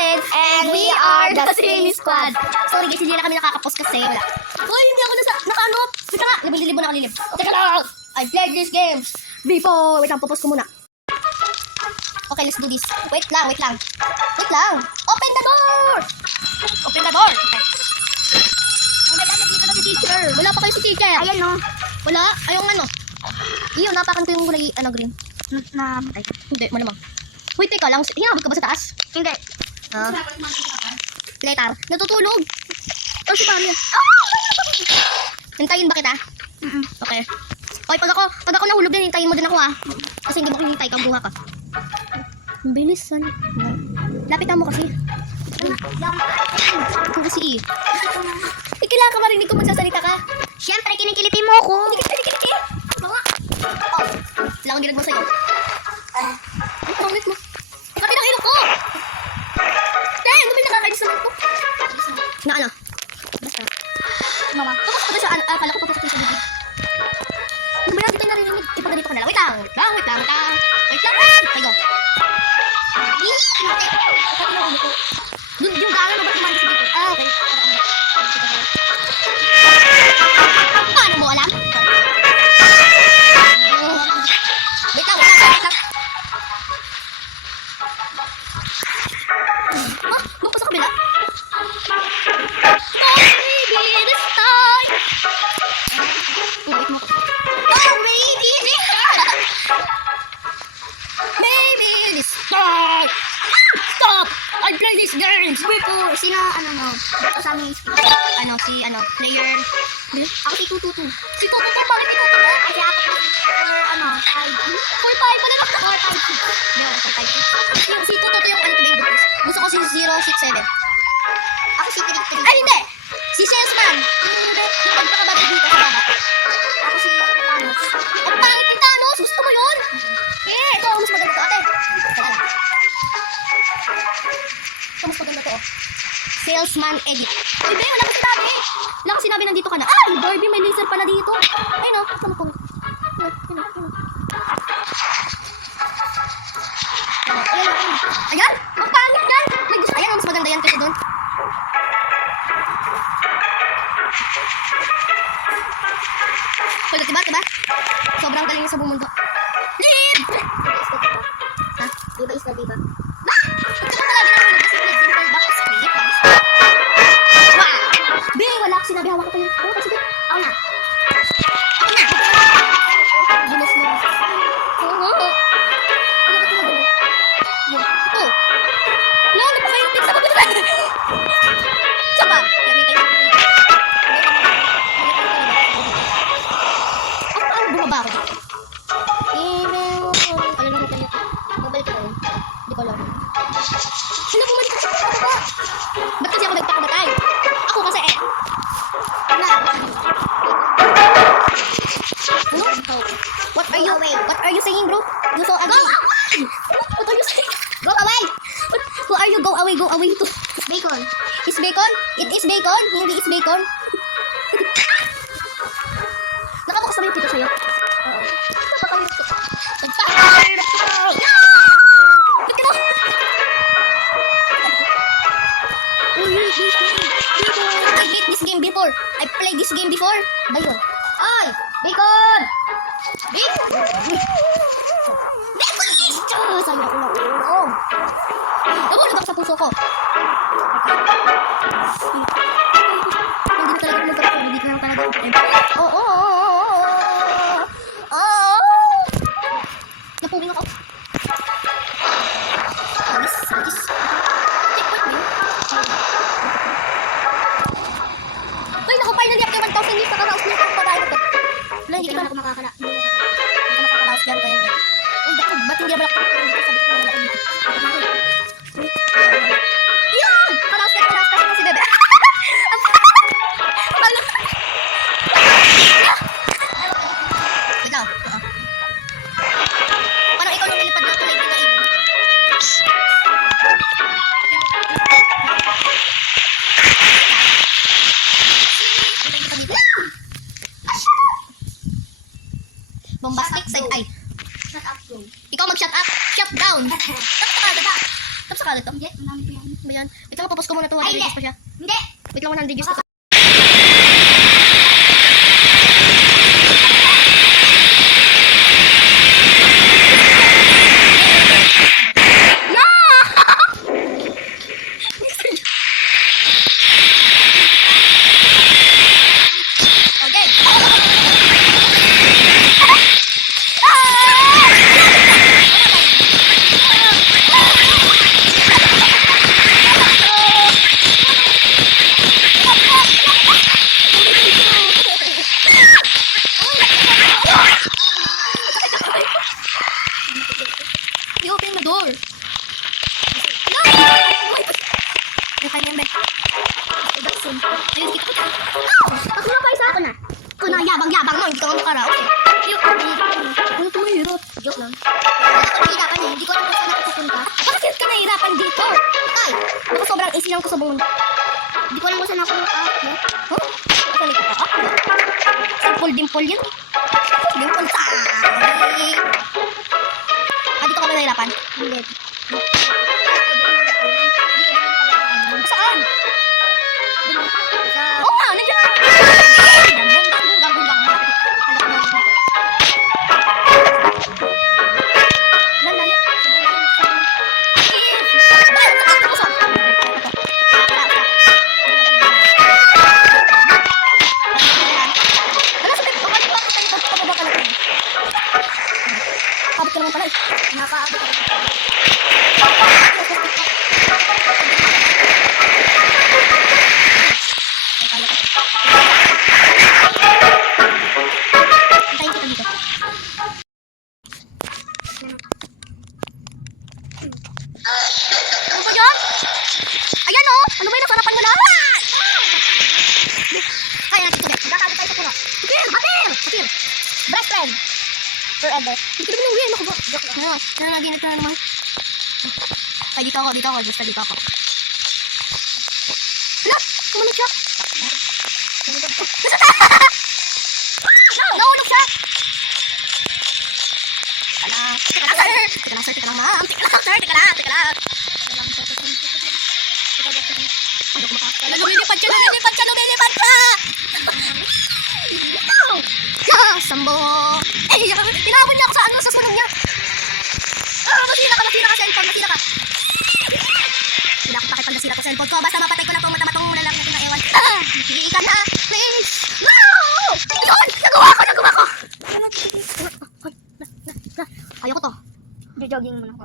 namin. And we are the Swimming Squad. Sorry guys, hindi na kami nakakapos kasi wala. Uy, hindi ako nakaano. Teka nga, nabililib mo na kalilib. Teka lang, I played these games before. Wait lang, pupos ko muna. Okay, let's do this. Wait lang. Wait lang. Open the door! Open the door! Okay. Wala na si teacher. Wala pa kayo si teacher. Ayan no. Wala? Ayong ano. Iyo, napakan ko yung kulay green. Namatay. Hindi, malamang. Wait, teka lang. Hinabot ka ba sa taas? Hindi. Later. Natutulog. Oh, si Pamela. Hintayin ba kita? Okay. Okay, pag ako nahulog din, hintayin mo din ako Kasi hindi mo hinintay ka, buha ka. Ang bilis, san? Lapitan mo kasi. Ikaw kasi kailangan ka marinig kung magsasalita ka. Siyempre, kinikiliti mo ako. Hindi kita kinikiliti. Oh, kailangan ginag mo sa'yo. Ang pangit mo. Kapit ang ilok ko. Dahil, ano ba yung nakakainis naman ko? Na ano? Basta. Mama. Tapos ko ba siya? Akala ko papasok yung sa bibig. Ano ba yan? Hindi tayo narinig. Ipaganito ko na lang. Wait lang. Okay, go. Yung gano'n, ba't naman sa dito? Okay. Paano mo alam? Wait lang. Doon pa sa kabila? Maybe this time. Wait mo. Maybe this time. Stop! I play these games before. Sino, kasama yung player. Ako si Tututu. Si Tututu, bakit si Tututu? Kasi ako for 5 pala lang. 4, 5, 6. Si Tututu yung gusto ko si 067. Ako si 33. Ay, hindi! Si Salesman. Yung pagpakabato dito sa baba. Ako si Thanos. Ang pangit yung Thanos! Gusto mo yun? Ito ang mas maganda to, ate. Ito mas maganda to, Salesman edit. Uy, be, wala kang sinabi nandito ka na. Ay, Barbie, may laser pala dito. Ay, no. Saan po? Ayan, ang pangit yan. Ayan, mas maganda yan kasi doon. Hoy, diba? Sobrang galing sa buong mundo. Leave! Ha? Diba isla, diba? Wala ako sinabi, hawak ko pa yun. Sige. Ako na. Gilas na. Ano pa kayo? Tigsa ko ba? Saba. Ang bumaba ako dito. Alam mo tayo. Babalik ka tayo. Hindi ko alam. Sino bumalik ka sa baba? Ba't kasi ako nagpakamatay? Ako kasi What are you saying, bro? You so ugly. Go away! What are you saying? Go away! Who are you? Go away to. It's bacon. It's bacon? It is bacon? Hindi is bacon? Nakabukas naman yung pito sa'yo. Oo. I hate this game before. I played this game before. Bacon. Ay! Bacon! Sayo ako ng ulo. Nabulog ako sa puso ko. Hindi na talaga magkakaroon. Hindi na talaga. Napugin ako. Alis. Checkpoint mo. Uy, naku, finally ako 1,000 years. Nakaraos niya ako. Patayin ako. Wala, hindi ka na ako makakala. Hindi ka makakaraos dyan kayo. Uy, ba't hindi ba ako dito? Sabi ko na yun! Kalaos kasi si Bebe. Ikaw. Parang ikaw nung nilipad na kulay na ibon. Bombastic side. Ay. Shut up, bro. Ikaw mag-shut up. Shut down. Shut ka, diba? Tapos sa kalat to? Hindi, marami pa yan. Ba yan? Wait lang, papos ko muna to. Ay, 100 hindi. views pa siya. Hindi! Wait lang, 100 views pa to. You open the door. No! Oh my God. Yung kanyang bed. Ayun, kita ko. No! Ako na pa isa. Ako na. Ako na, yabang-yabang mo. Hindi ka makaraoke. Ano ito mahirap? Joke lang. Ako nahirapan eh. Hindi ko alam kung saan ako pupunta. Bakit ka nahirapan dito? Ay! Baka sobrang easy lang ko sa buong mundo. Hindi ko alam kung saan ako aakyat. Huh? Saan ka pa? Dimple yun. Dimple sa... Dito ka ba nahirapan? Hindi. Saan? Sa... Oo nga, nandiyan na. Kapit ka naman pala eh. Nakaabot ako. Hintayin kita dito. Ano ba yun? Ayan o! Ano ba yun? Nasarapan mo na? Kaya natin ito. Kakabot tayo sa puno. Sakir! Sakir! Sakir! Best friend. Forever. Hindi ka naman uwi. Ano ka ba? Ano? Nanaginip ka na naman. Ay, dito ako. Dito ako. Basta dito ako. Hala! Kumalit siya. Nahulog siya! Teka lang, sir! Teka lang, sir! Teka lang, ma'am! Teka lang, sir! Teka lang! Teka lang! Ano, lumilipad siya! Lumilipad siya! Lumilipad siya! Sambo! Eh, tinapon niya ako sa ano, sa sunong niya! Masira ka sa cellphone! Masira ka! Hindi ako pakipag nasira ko sa cellphone ko. Basta mapatay ko lang itong matamatong lalaki na ewan. Hindi ka na! Please! No! Yun! Nagawa ko! Nagawa ko! Ayaw ko to. Jogging muna ako.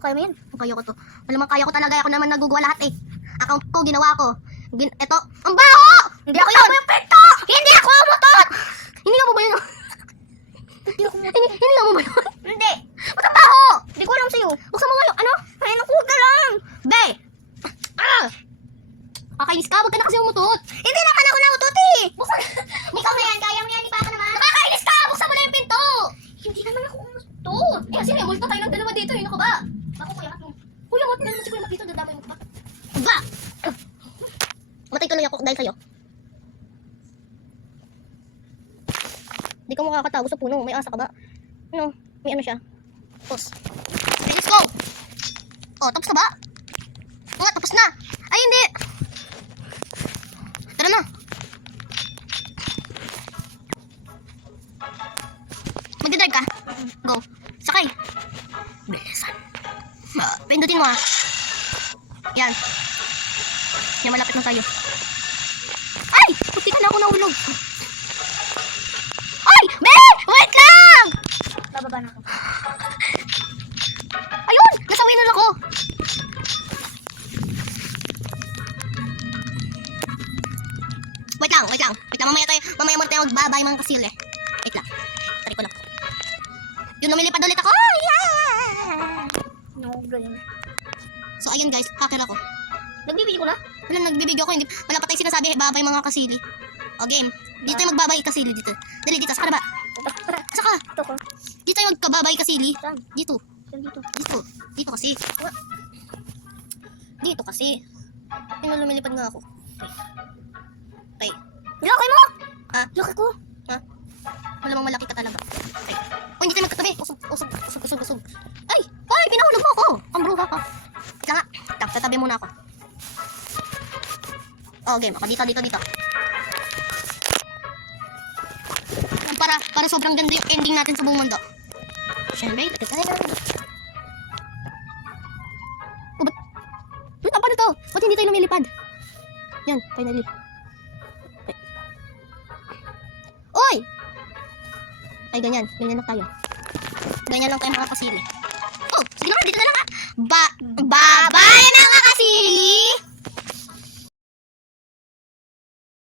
Kaya mo yan? Kaya ko to. Malamang kaya ko talaga. Ako naman nagugawa lahat eh. Account ko, ginawa ko. Eto, ang baho! Hindi ako yun! Pito! Hindi ako umutot! Hindi nga mo ba yun? Hindi ako umutot. Hindi nga mo ba yun? Hindi! Ba't ang baho? Hindi ko alam sa'yo. Buksan mo nga yung ano? Ay, naku ka lang! Be! Kakainis ka, wag ka na kasi umutot. Hindi naman ako nautot eh! Buksan. Ikaw na yan, kaya mo yan, ipa ka naman. Nakakainis ka! Buksan mo na yung pinto! Hindi naman ako umutot. Eh, kasi may multo tayo ng dalawa dito. Yun ako ba? Ako kuya, ako. Kuya, mat na naman si Kuya Mat dito. Dadamay mo ba? Ba! Matay tuloy ako dahil sa'yo. Hindi ka makakatago sa puno. May asa ka ba? Ano? May ano siya? Tapos. Let's go! Oh, tapos na ba? Oo, tapos na. Ay, hindi. Tara na. Magdadrive ka? Go. Sakay. Bilisan. Pindutin mo ah. Yan. Yan, malapit na tayo. Ay! Puti ka na ako nahulog. Ay! Be! Wait lang! Bababa na ako. Ayun! Nasa winner ako. Wait lang, wait lang. Wait lang, mamaya muna tayo magbabay mga kasile. Wait lang. Tari ko lang. Yun, lumilipad ulit ako. Yeah! No, ganyan. So, ayun guys, hacker ako. Nagbibigay ko na? Wala, nagbibigyo ako. Hindi, wala pa tayo sinasabi, babay mga kasili. O, game. Dito tayo magbabay kasili dito. Dali, dito. Saka na ba? Tara, Saka. ito ko. Dito tayo magkababay kasili. Saan? Dito. Saan dito? Dito. Dito kasi. Dito kasi. Ayun, lumilipad nga ako. Okay. Laki mo! Ha? Laki ko! Ha? Malamang malaki ka talaga. Ay. Oh, hindi tayo magkatabi. Usog. Ay! Ay! Pinahulog mo ako! Ang bruha ka. Wait lang nga. Tatabi muna ako. Oh, game. Ako dito. Para sobrang ganda yung ending natin sa buong mundo. Siyempre, tayo. Oh, ba't paano to? Ba't hindi tayo lumilipad? Yan, finally. Oy! Ay, ganyan lang tayo. Ganyan lang tayo mga kasili. Oh, sige na, dito na lang ha. Bye mga kasili!